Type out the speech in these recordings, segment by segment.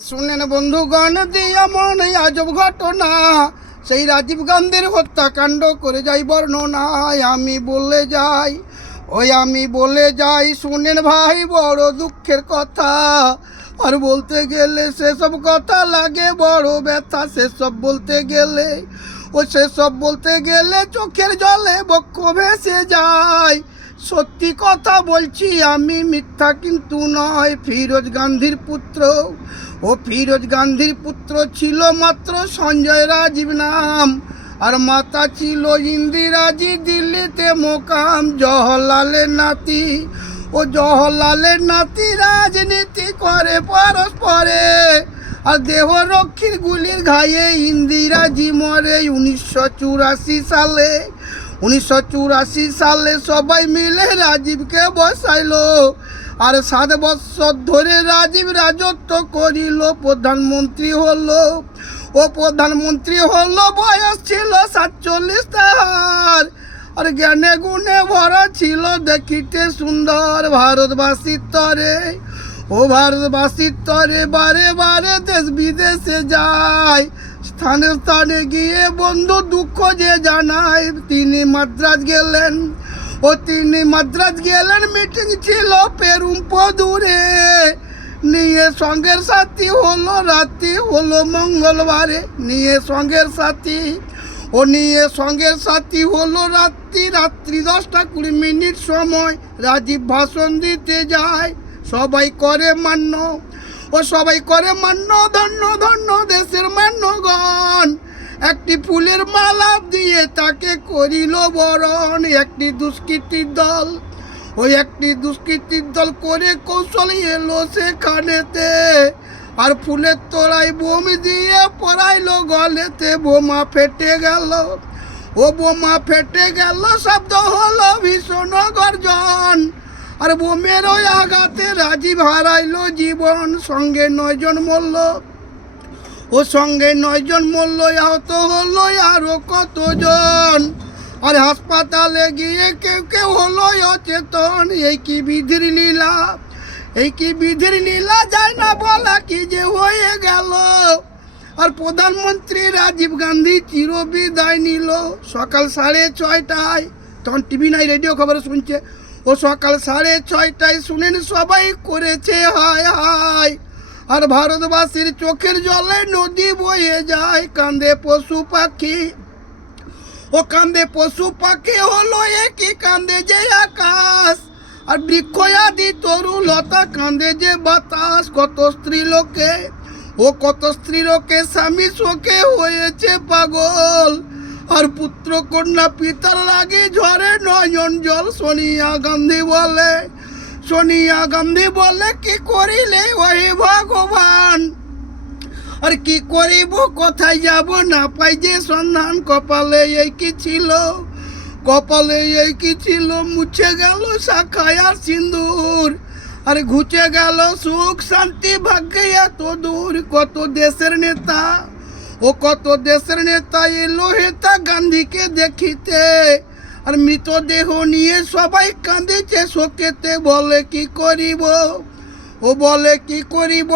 শুনেন বন্ধুগণ দিয়া মন আজব ঘটনা, সেই রাজীব গান্ধীর হত্যাকাণ্ড করে যাই বর্ণনায়। আমি বলে যাই শুনেন ভাই বড় দুঃখের কথা। আর বলতে গেলে সেসব কথা লাগে বড় ব্যথা। সেসব বলতে গেলে চোখের জলে বক্ষ ভেসে যায়। সত্যি কথা বলছি আমি, মিথ্যা কিন্তু নয়। ফিরোজ গান্ধীর পুত্র ছিল মাত্র সঞ্জয় রাজীব নাম, আর মাতা ছিল ইন্দিরাজি, দিল্লিতে মোকাম। জওহরলালের নাতি রাজনীতি করে পরস্পরে, আর দেহ রক্ষীর গুলির ঘায়ে ইন্দিরাজি মরে 1984 সালে সবাই মিলে রাজীবকে বসাইলো। আর 7 বছর ধরে রাজীব রাজত্ব করিল। প্রধানমন্ত্রী হলো বয়স ছিল 47 তার। আর জ্ঞানে গুণে ভরা ছিল দেখিতে সুন্দর। ভারতবাসীর তরে বারে বারে দেশ বিদেশে যায়। স্থানে স্থানে গিয়ে বন্ধু দুঃখ যে জানায়। তিনি মাদ্রাজ গেলেন, মিটিং ছিল পেরুমপদুরে। নিয়ে সঙ্গের সাথী হলো মঙ্গলবারে। নিয়ে সঙ্গের সাথী হলো রাত্রি 10:20 সময় রাজীব ভাষণ দিতে যায়। সবাই করে মান্য, ধন্য দেশের মান্যগণ। একটি ফুলের মালা দিয়ে তাকে করিল বরণ। একটি দুষ্কৃতীর দল করে কৌশল এলো সেখানেতে। আর ফুলের তোড়ায় বোম দিয়ে পড়াইলো গলেতে। বোমা ফেটে গেল, শব্দ হলো ভীষণ গর্জন। আর বোমের ওই আঘাতে রাজীব হারাইলো জীবন। সঙ্গে 9 জন মরল, আহত হলো আরো কতজন। আর হাসপাতালে গিয়ে কেউ হলো অচেতন। এই কি বিধির লীলা যায় না বলা, কি যে হয়ে গেল। আর প্রধানমন্ত্রী রাজীব গান্ধী চিরবিদায় নিল সকাল 6:30টায়। তখন টিভি নাই, রেডিও খবরে শুনছে। ও সকাল 6:30টায় শুনেন সবাই করেছে হায় হায়। আর ভারতবাসীর চোখের জলে নদী বয়ে যায়। কান্দে পশু পাখি হলো একই, কান্দে যে আকাশ। আর বৃক্ষ আদি তরু লতা, কান্দে যে বাতাস। কত স্ত্রীলোকে স্বামী শোকে হয়েছে পাগল। আর পুত্র কন্যা পিতার লাগে ঝরে নয়ন জল। সোনিয়া গান্ধী বলে কি করিলে ওহে ভগবান। আর কি করিব, কোথায় যাব, না পাই যে সন্ধান। কপালে এই কি ছিল, মুছে গেল শাখায় আর সিন্দুর। আর ঘুচে গেল সুখ শান্তি, ভাগ্যে এত দূর। কত দেশের নেতা এলো হেতা গান্ধীকে দেখিতে। আর মৃতদেহ নিয়ে সবাই কাঁদিছে শোকেতে। বলে কি করিব,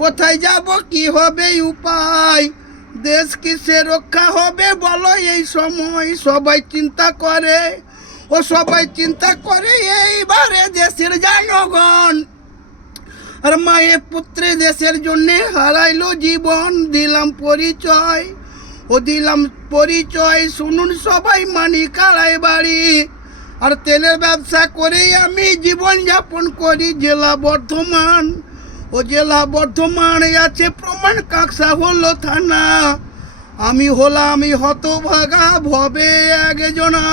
কোথায় যাব, কি হবে উপায়। দেশ কিসে রক্ষা হবে বলো এই সময়। সবাই চিন্তা করে এইবারে দেশের জনগণ। আর মায়ে পুত্রে দেশের জন্য হারাইলো জীবন। দিলাম পরিচয় শুনুন সবাই, মানি কাড়াই বাড়ি। আর তেলের ব্যবসা করে আমি জীবন যাপন করি। জেলা বর্ধমান আছে প্রমাণ, কাকসা হলো থানা। আমি হতভাগা ভবে একজনা।